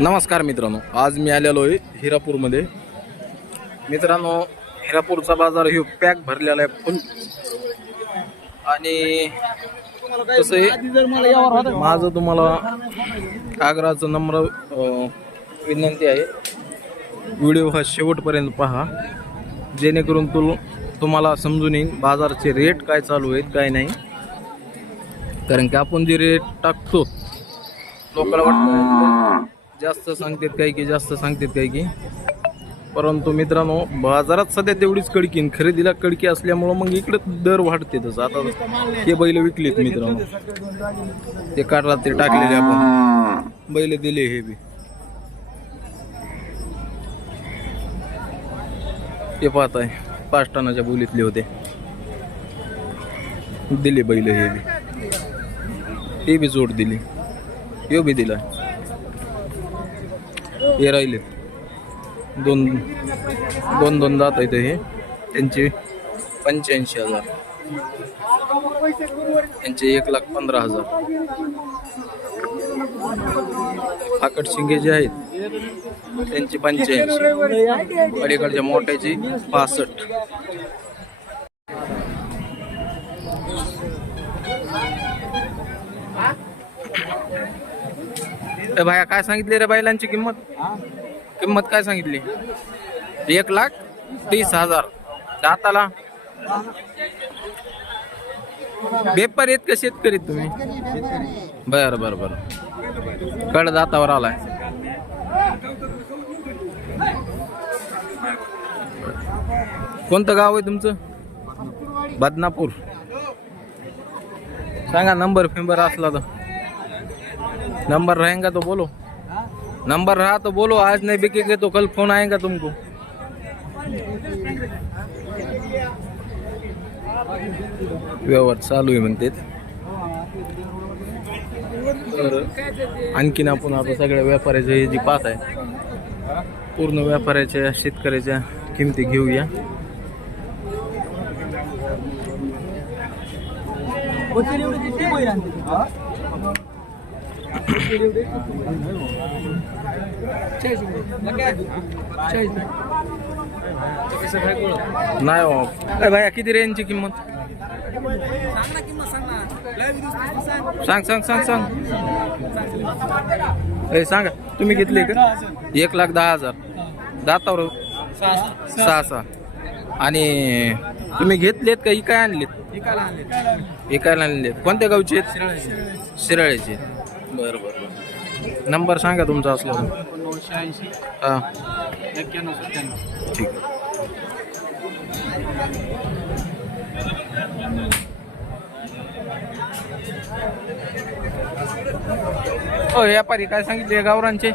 नमस्कार मित्रांनो आज मी आलेलो आहे हिरापूरमध्ये. मित्रांनो हिरापूरचा बाजार हे पॅक भरलेला आहे फुल. आणि कसं आहे माझं तुम्हाला आग्राचं नम्र विनंती आहे व्हिडिओ हा शेवटपर्यंत पहा. जेणेकरून तुल तुम्हाला समजून येईल बाजारचे रेट काय चालू आहेत काय नाही. कारण की आपण जे रेट टाकतो लोकांना वाटतं जास्त सांगतात काही की जास्त सांगतात काही की. परंतु मित्रांनो बाजारात सध्या तेवढीच कडकी आणि खरेदीला कडकी असल्यामुळं मग इकडे दर वाढते तसं आता हे बैल विकलेत मित्रांनो. ते काढला ते टाकलेले आपण. बैल दिले हे बी. ते पाहत आहे. पाच टनाच्या बोलीतले होते. दिले बैल हे बी. हे बी जोड दिली. यो बी दिला. हे राहिलेत. दोन दोन दोन जात आहेत हे. त्यांचे पंच्याऐंशी हजार. त्यांचे एक लाख पंधरा हजार. फाकट शिंगे जे आहेत त्यांचे पंच्याऐंशी. अलीकडच्या मोठ्याची पासष्ट. ए भाया काय सांगितली रे बैलांची किंमत? किंमत काय सांगितली? एक लाख तीस हजार. दाताला. बेपार येत का शेतकरी तुम्ही? बर बर बर. कड दातावर आलाय. कोणतं गाव आहे तुमचं? बदनापूर. सांगा नंबर फिंबर असला तर. नंबर रहेगा तो बोलो। नंबर रहा तो बोलो आज नहीं बिकेंगे तो कल फोन आएगा तुमको। व्यवहार चालू आहे म्हणते. तर आणखीन आपण आता सगळ्या व्यापाऱ्याचे हे जी पाहत आहे पूर्ण व्यापाऱ्याच्या शेतकऱ्याच्या किमती घेऊया. नाही हो. किती रेंजची किंमत? सांग सांग सांग सांग. ए सांगा. तुम्ही घेतले का? एक लाख दहा हजार. दातावर सहा सहा आणि तुम्ही घेतलेत का? इकाय आणलेत? इकायला आणलेत. कोणत्या गावचे आहेत? शिराळ्याचे. बरं बरं बरं. नंबर सांगा तुमचा असला हां. ठीक. आहे हो व्यापारी काय सांगितले? गावरांचे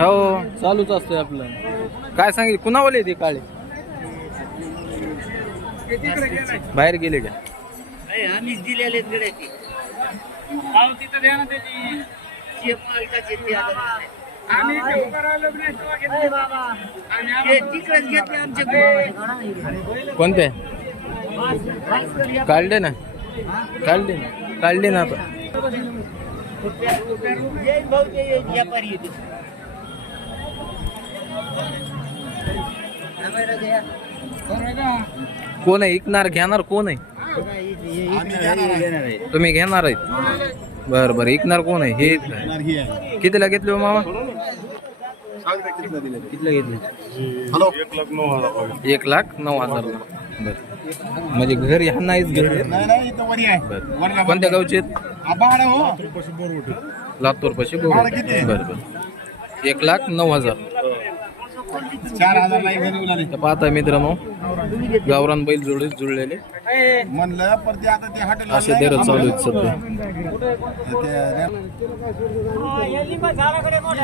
हो. चालूच असतंय आपलं. काय सांगितलं? कुणावाले ते काळे? बाहेर गेले का? आम्हीच दिलेले गड्याची. तिथं द्या ना त्याची तिकडेच घेतले आमचे कोणते? काढले ना. काढले ना. काढले ना येते कोण आहे? ऐकणार घेणार कोण आहे? तुम्ही घेणार आहेत. बर बर. ऐकणार कोण आहे? हे? कितीला घेतले हो मामा? कितीला घेतले? एक लाख नऊ हजार बर. म्हणजे घरी ह्या नाहीच घेतले बर. कोणत्या गावचे आहेत? लातूर पाशी बर बर एक लाख नऊ हजार. चार हजार घरी पाहता मित्रांनो गावरान बैल जोडे जुळलेले. म्हणलं पण ते आता ते हॉटेल असे दर चालू आहेत सध्या.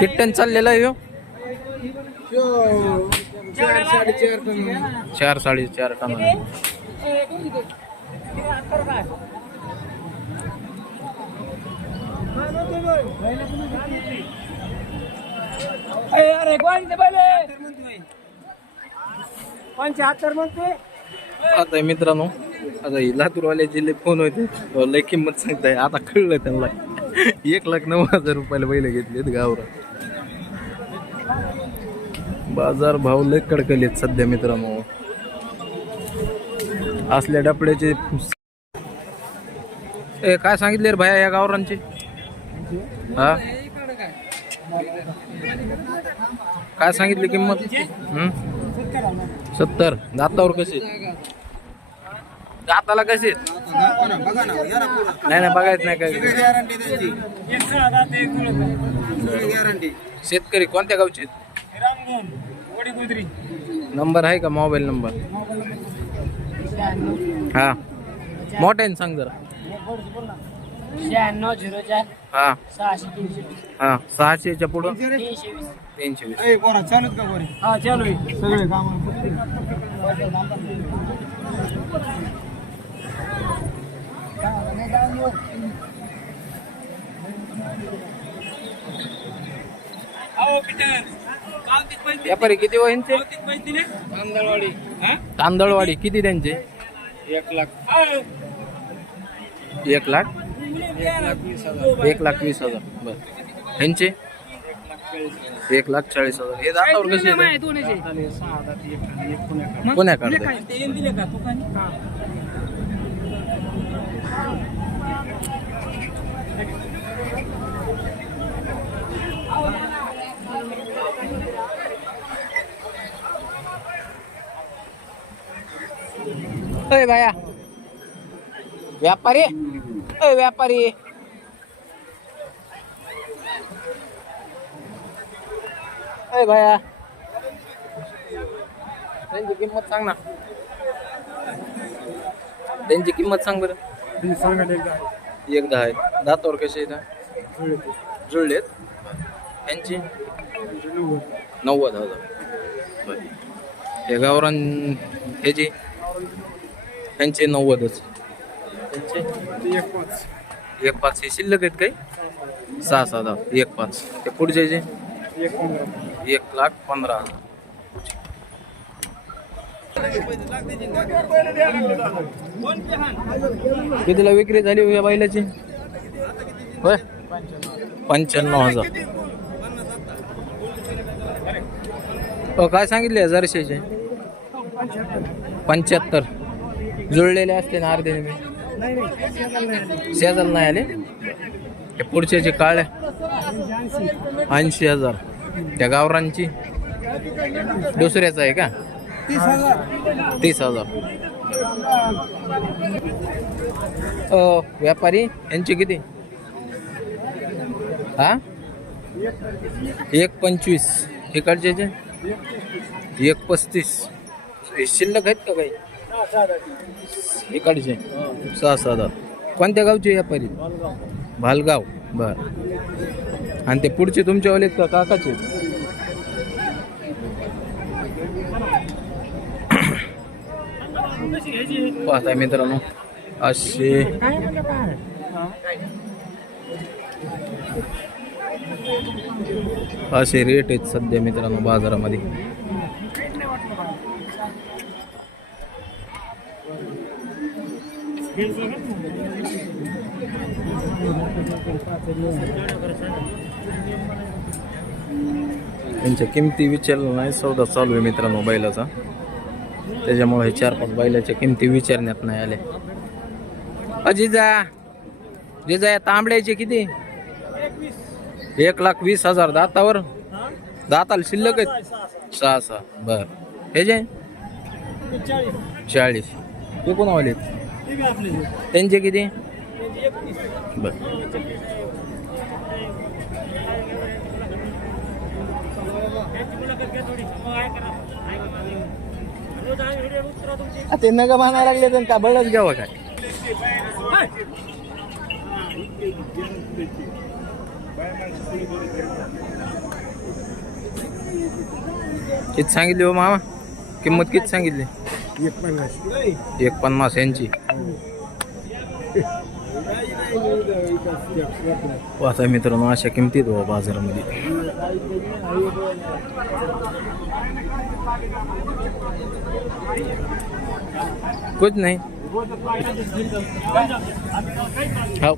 किट्टन चाललेला आहे चार साडेचार टन. अरे कोणते पहिले. पंच्याहत्तर म्हणतोय आता मित्रांनो आता हे लातूरवाले जिल्हे फोन होते लय किंमत सांगताय आता कळलं त्यांना. एक लाख नऊ हजार रुपयाला पहिले घेतलेत गावरा बाजार भाव लय कडकलेत सध्या मित्रांनो. असल्या डपड्याचे ए काय सांगितले रे भाया या गावरांचे हा? काय सांगितली किंमत? हम्म? सत्तर. दातावर कसे दाताला कसे. नाही नाही बघायचं नाही काय शेतकरी कोणत्या गावचे नंबर आहे का मोबाईल नंबर? हा. मोठ्याने सांग जरा. शहाण्णव झिरो चार हा. सहाशे तीनशे हा. सहाशेच्या पुढं? तीनशे वीस. तीनशे वीस. ए बोरा चालत का बोरे हा चालू आहे. सगळे काम व्यापारी किती हो यांचे? तांदळवाडी. तांदळवाडी किती त्यांचे? एक लाख. एक लाख? एक लाख वीस हजार. एक लाख वीस हजार बर. ह्यांचे एक लाख चाळीस हजार. हे दातावर कसे पुण्याकडे पुण्याकडे ते येऊन दिले का तू का अय बाया. व्यापारी? अय व्यापारी. अय बाया. त्यांची किंमत सांग ना. त्यांची किंमत सांग बरं. एकदा आहे दातावर कसे जुळलेत. त्यांची? नव्वद. हजार. बरं. हे गावरान ह्याची त्यांचे नव्वदच. त्यांचे? एक पाच. हे शिल्लक आहेत काही? सहा सात आठ. एक पाच. ते पुढचे जे? एक लाख पंधरा हजार. कितीला विक्री झाली हो या बैलाची? होय? पंच्याण्णव हजार. हो काय सांगितले जरशेचे पंच्याहत्तर. जुळलेले असते ना अर्धे नेहमी शेजाल नाही आले? ते पुढचे काळे. ऐंशी हजार. त्या गावरांची दुसऱ्याचा आहे का? तीस हजार. व्यापारी यांचे किती? हा? एक पंचवीस. इकडचे जे? एक पस्तीस. हे शिल्लक आहेत का काही? इकडचे सहा सात कोणत्या गावचे व्यापारी भालगाव. बर. आणि ते पुढचे तुमच्यावाले का काकाचे? पाहताय मित्रांनो. असे. असे रेट आहेत सध्या मित्रांनो बाजारामध्ये. यांच्या किमती विचारलं नाही सौदा चालू आहे मित्रांनो बैलाचा. त्याच्यामुळे हे चार पाच बैलाच्या किमती विचारण्यात नाही आले अजिजा जिजा! या तांबड्याचे किती? एक लाख वीस हजार दातावर. दाताला शिल्लक आहेत? सहा सहा बर. हे जे? चाळीस. ते कोण आहेत? त्यांचे किती? बर. ते नग म्हणायला लागले तर का बळच घ्यावं काय? किती सांगितली हो मामा? किंमत किती सांगितली? एक पन्नास यांची. आता मित्रांनो अशा किमतीत हो बाजारामध्ये. कुछ नाही. हो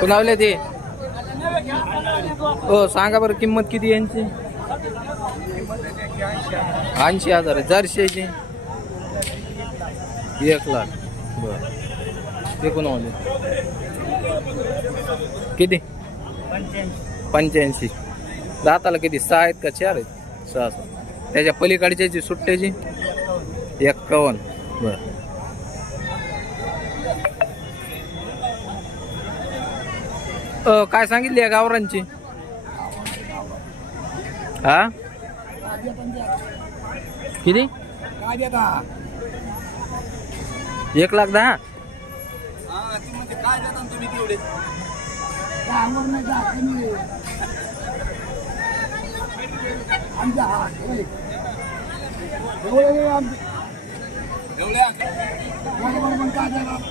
कुणावले ते? हो सांगा बरं किंमत किती यांची? ऐंशी हजार आहे. एक लाख. बर. ते किती? पंच्याऐंशी. दाताला किती? सहा आहेत का? चार आहेत. सहा सहा. त्याच्या पलीकडच्याची सुट्ट्याची? एक्कावन्न बरं. अ, काय सांगितली आहे गावरांची हा? किती? एक लाख दहा? हा ती म्हणजे काय देता तुम्ही तेवढे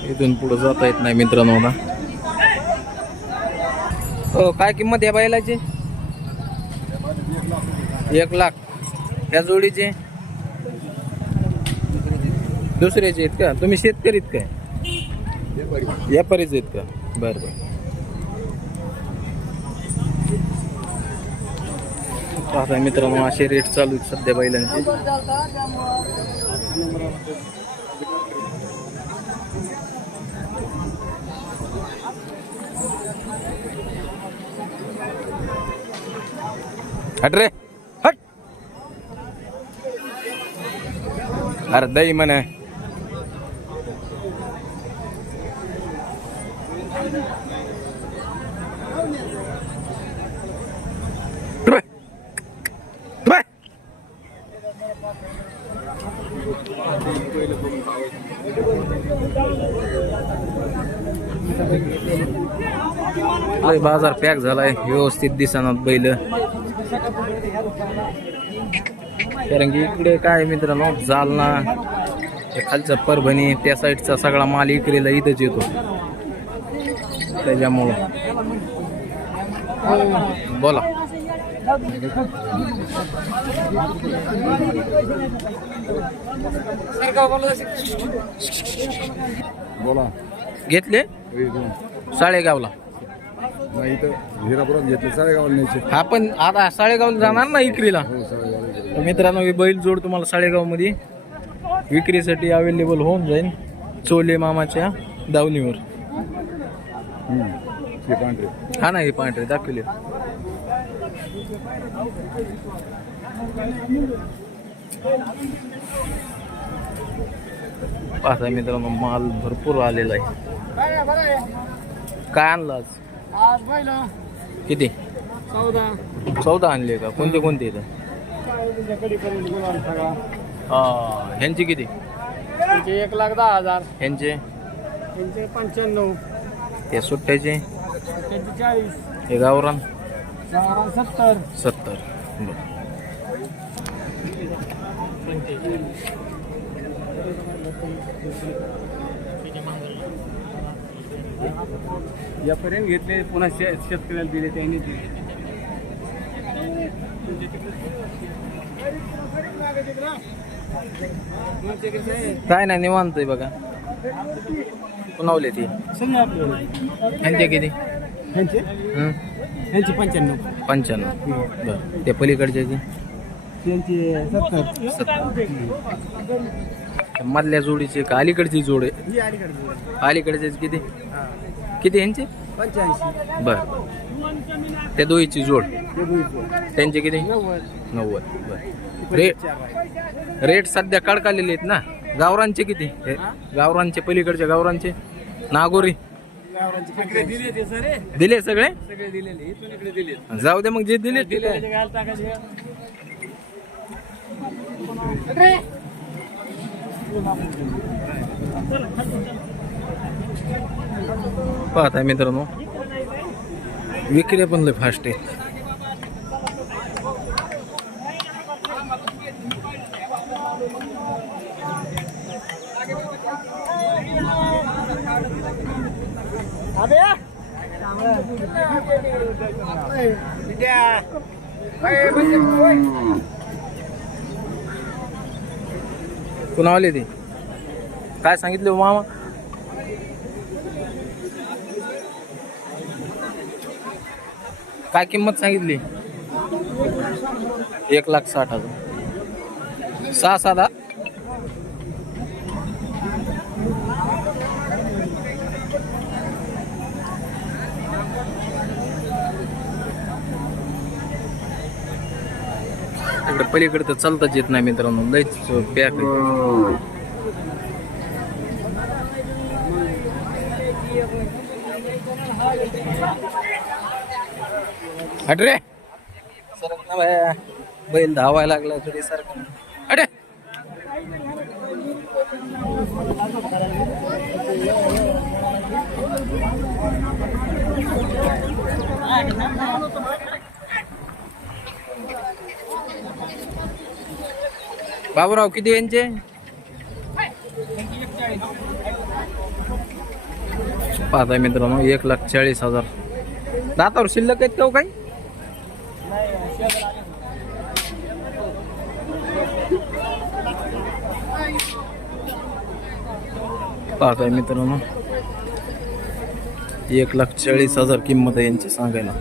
इथून पुढे जाता येत नाही मित्रांनो ना हो काय किंमत या बैलाची? एक लाख. या जोडीचे? दुसऱ्याचे आहेत का? तुम्ही शेतकरी आहेत काय? व्यापारीच आहेत का? बरं बरं. पाहता मित्रांनो असे रेट चालू आहेत सध्या बैलांचे. हट रे हट अरे दही म्हणे बाजार पॅक झालाय व्यवस्थित दिसणार बैल कारण की इकडे काय मित्रांनो? जालना खालचा परभणी त्या साईडचा सगळा माल इकडेला इथंच येतो. त्याच्यामुळं. बोला. बोला. घेतले? साळेगावला. नाही इथं हिरापुरात घेतले साडेगावाला न्यायचे. हा पण आता साळेगावला जाणार ना इकरीला? हो तर मित्रांनो ही बैल जोड तुम्हाला साळेगावमध्ये विक्रीसाठी अवेलेबल होऊन जाईल चोले मामाच्या दावणीवर. ते पांढरे. हा नाही पांढरे दाखवले. पाहता मित्रांनो माल भरपूर आलेला आहे. काय आणलं आज? आज पहिलं किती? चौदा. चौदा आणले का? कोणते कोणते इथं? हा, ह्यांची किती? त्यांचे एक लाख दहा हजार. ह्यांचे? त्यांचे पंच्याण्णव. त्या सुट्ट्याचे? त्यांचे चाळीस. हे गावरान? सत्तर. सत्तर. यापर्यंत घेतले पुन्हा शे शेतकऱ्याला दिले त्यांनी दिले. काय नाही निवांत आहे बघा. पुनवले ती. किती? यांचे? यांचे पंच्याण्णव. पंच्याण्णव. बरं. ते पलीकडचे ती? त्यांचे सत्तर. सत्तर. त्या मधल्या जोडीचे का? अलीकडची जोड आहे? किती? किती ह्यांचे पंच्याऐंशी. बर. त्या दोहीची जोड. ते त्यांचे किती? नव्वद. नव्वद बर. रेट रेट सध्या कडकालेले आहेत ना. गावरांचे किती? हे, गावरांचे पलीकडच्या गावरांचे नागोरी. दिले ते सर दिले सगळे? सगळे दिलेले इथून इकडे दिले जाऊ दे मग जे दिले ते काय. टाकायचे पाहत आहे मित्रांनो. विक्री पण लय फास्ट आहे. कुणावले ते? काय सांगितले हो मामा? काय किंमत सांगितली? एक लाख साठ हजार. सहा साधा इकडे पलीकडे तर चालताच येत नाही मित्रांनो लयच पॅक हट रे सरक ना बैल धावायला लागला थोडी सरक अरे. बाबूराव किती यांचे? पाहताय मित्रांनो एक लाख चाळीस हजार. दातावर शिल्लक आहेत का हो काही? पाहताय मित्रांनो. एक लाख चाळीस हजार किंमत आहे यांची सांगायला.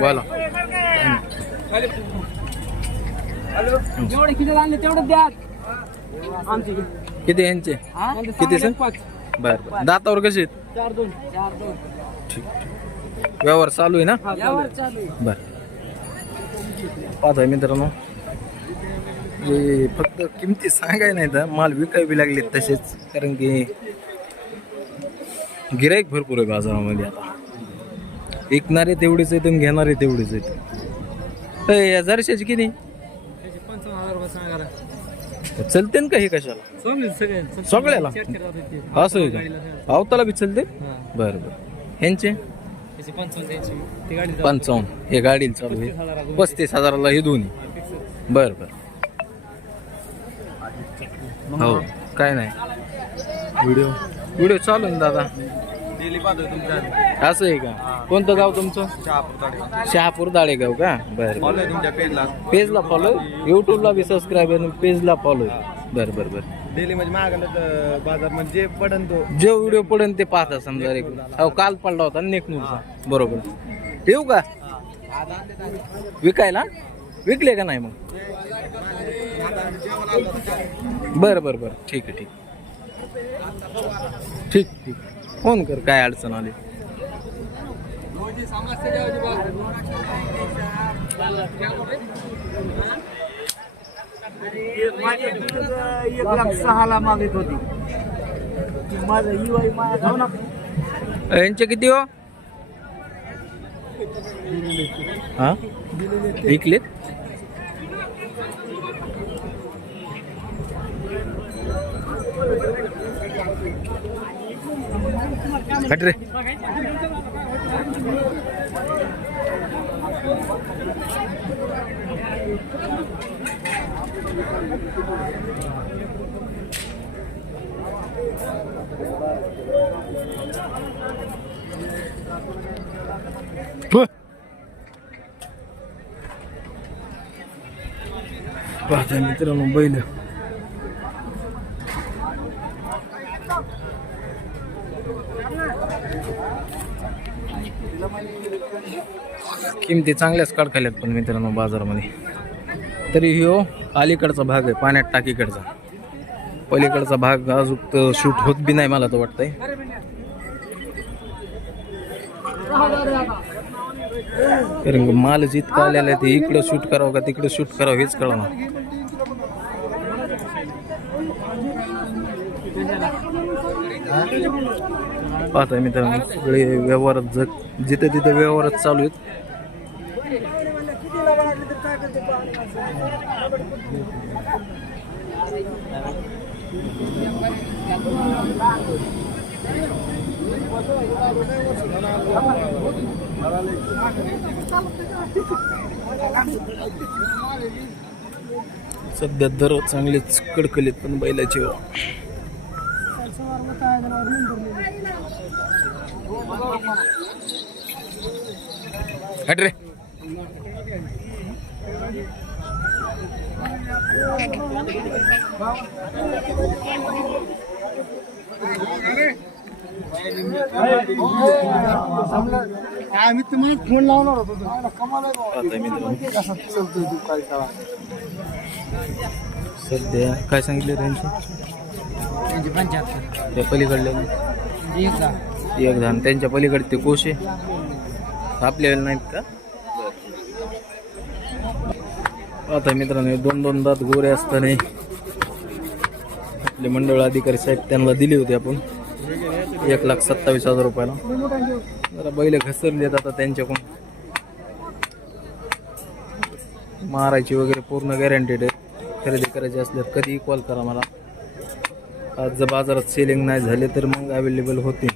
बोला. जेवढे किती आणले तेवढं द्या. आमची किती यांचे? किती सर? बर बर. दातावर कसे आहेत? चार दोन. चार दोन. ठीक ठीक. व्यवहार चालू आहे ना? यावर चालू आहे. बर. पाहताय मित्रांनो. हे फक्त किमती सांगाय नाही तर माल विकाय बी लागले तसेच. कारण की गिराईक भरपूर आहे बाजारामध्ये आता. विकणारे तेवढेच आहेत आणि घेणारे तेवढेच आहेत. ए, या जरशाची किती? त्याचे पंचावन्न हजार रुपये सांगा चलते ना का हे कशाला? सगळ्याला? ते. असं आहे का? अवताला बी चलते हा. बरं बरं. ह्यांचे? पंचावन्न ते गाडी हे गाडीला चालू आहे. पस्तीस हजाराला हे दोन्ही. बर बर. हो काय नाही. व्हिडिओ. व्हिडिओ चालू आहे ना दादा? असं आहे का? कोणतं गाव तुमचं? शहापूर दाळेगाव का? बरं फॉलो आहे तुमच्या पेजला पेजला फॉलो युट्यूबला बी सबस्क्राईब आहे पेजला फॉलो बरं बरं बरं. डेली म्हणजे मागलं बाजार म्हणजे पडन तो. जे व्हिडिओ पडन ते पाहता समजा रे हो काल पडला होता ना नेकनूरचा बरोबर. ठेवू का? विकायला? विकले का नाही मग? बरं बरं बरं. ठीक आहे ठीक. ठीक ठीक. फोन कर काय अडचण आली. एक लाख सहाला मागित होती. माझं युवाई माझा ना. यांचे किती हो? हा? विकलेत? हट रे. पाहता मित्रांनो बैल. किमती चांगल्याच कडकाल्यात पण मित्रांनो बाजारामध्ये. तरी ह्यो अलीकडचा भाग आहे पाण्यात टाकीकडचा. पलीकडचा भाग अजून शूट होत बी नाही मला तर वाटतंय. कारण माल जितका आलेला आहे ते इकडं शूट करावं का तिकडं शूट करावं हेच कळा पाहताय मित्रांनो सगळे व्यवहारात जग जिथे तिथे व्यवहारात चालू आहेत सध्या दर चांगलेच कडकलीत पण बैलाचे हट रे. आम्ही तुम्हाला फोन लावणार होतो. सध्या काय सांगितले त्यांचे त्या पलीकडले एक धान त्यांच्या पलीकडे ते कोशे आपल्याला नाहीत का? आता मित्रांनो दोन दोन दात गोरे असताना आपले मंडळ अधिकारी साहेब त्यांना दिले होते आपण. एक लाख सत्तावीस हजार रुपयाला. जरा बैल घसरले आता त्यांच्याकडून. मारायची वगैरे पूर्ण गॅरंटेड आहे. खरेदी करायची असल्यास कधीही कॉल करा मला. आज जर बाजारात सेलिंग नाही झाले तर मग अवेलेबल होते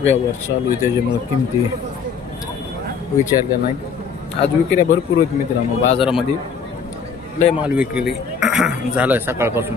व्यवहार चालू आहे त्याच्यामुळे किमती विचारल्या नाहीत. आज विक्री भरपूर आहेत मित्रांनो बाजारामध्ये. लय माल विक्री झालाय सकाळपासून.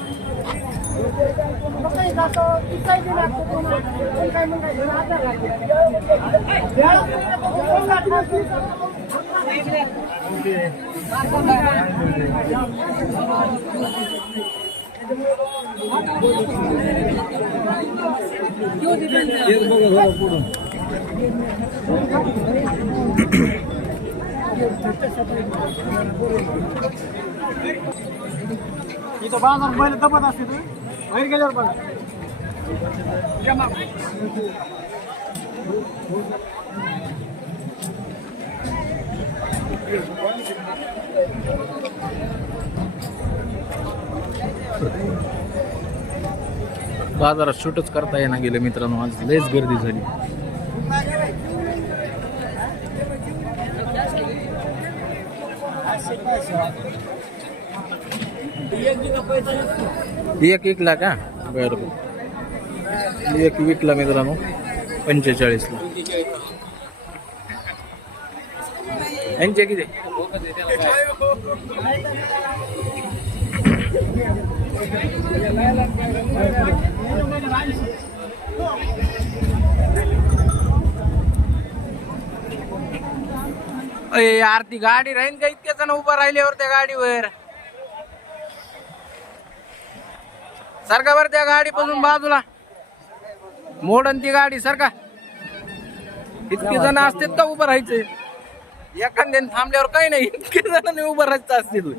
इथं बाजार बैल दबत असते तू बाहेर गेल्यावर बघा. बाजारात शूटच करता येणार गेले मित्रांनो. आज लयच गर्दी झाली. Thank you. एक विकला का बरं बरं. एक विकला मित्रांनो पंचेचाळीसला. यांचे किती? अरे यार ती गाडी राहीन का इतक्याच जण उभा राहिल्यावर त्या गाडीवर? सारखा बरं त्या गाडीपासून बाजूला. मोडन ती गाडी सारखा इतके जण असतात का उभं राहायचे. एखाद्याने थांबल्यावर काही नाही इतके जणांनी उभं राहायचं असते तू.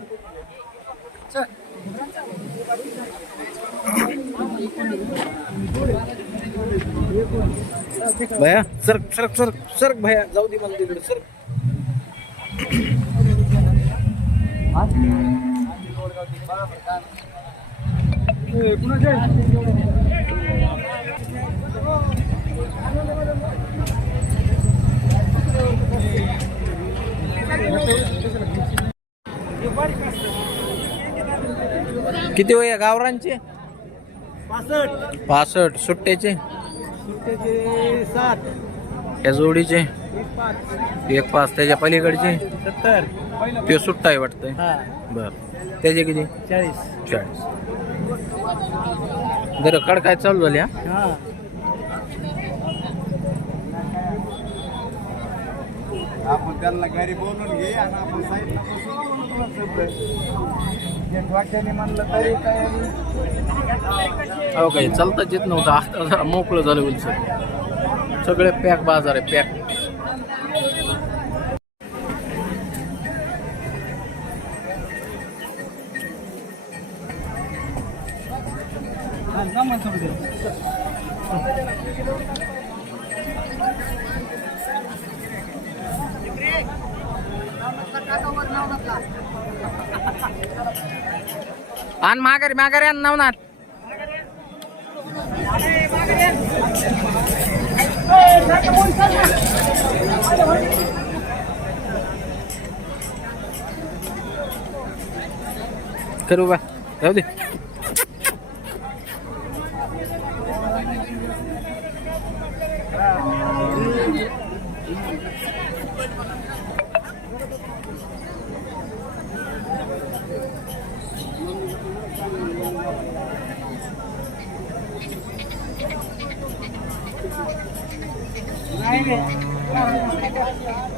भया सरक सरक सरक सरक भया जाऊ दे मला तिकडे सरक किती वय गावरांचे पासष्ट पासष्ट. सुट्ट्याचे? सुट्ट्याचे सात या जोडीचे? एक पाच. एक पाच त्याच्या पलीकडचे? सत्तर. ते सुट्टा आहे वाटतंय. हा. बर. त्याचे किती? चाळीस. चाळीस. जर कड काय चालू झाली हा हा. आपण त्यांना घरी बोलून घे आणि आपण साईडला म्हणलं तरी काय हो काय चालताच येत नव्हतं. आता जरा मोकळं झालं होईल सगळं. सगळे पॅक बाजार आहे पॅक. आण माघारी माघारी आण नवनाथ. करू बा जाऊ दे. नाही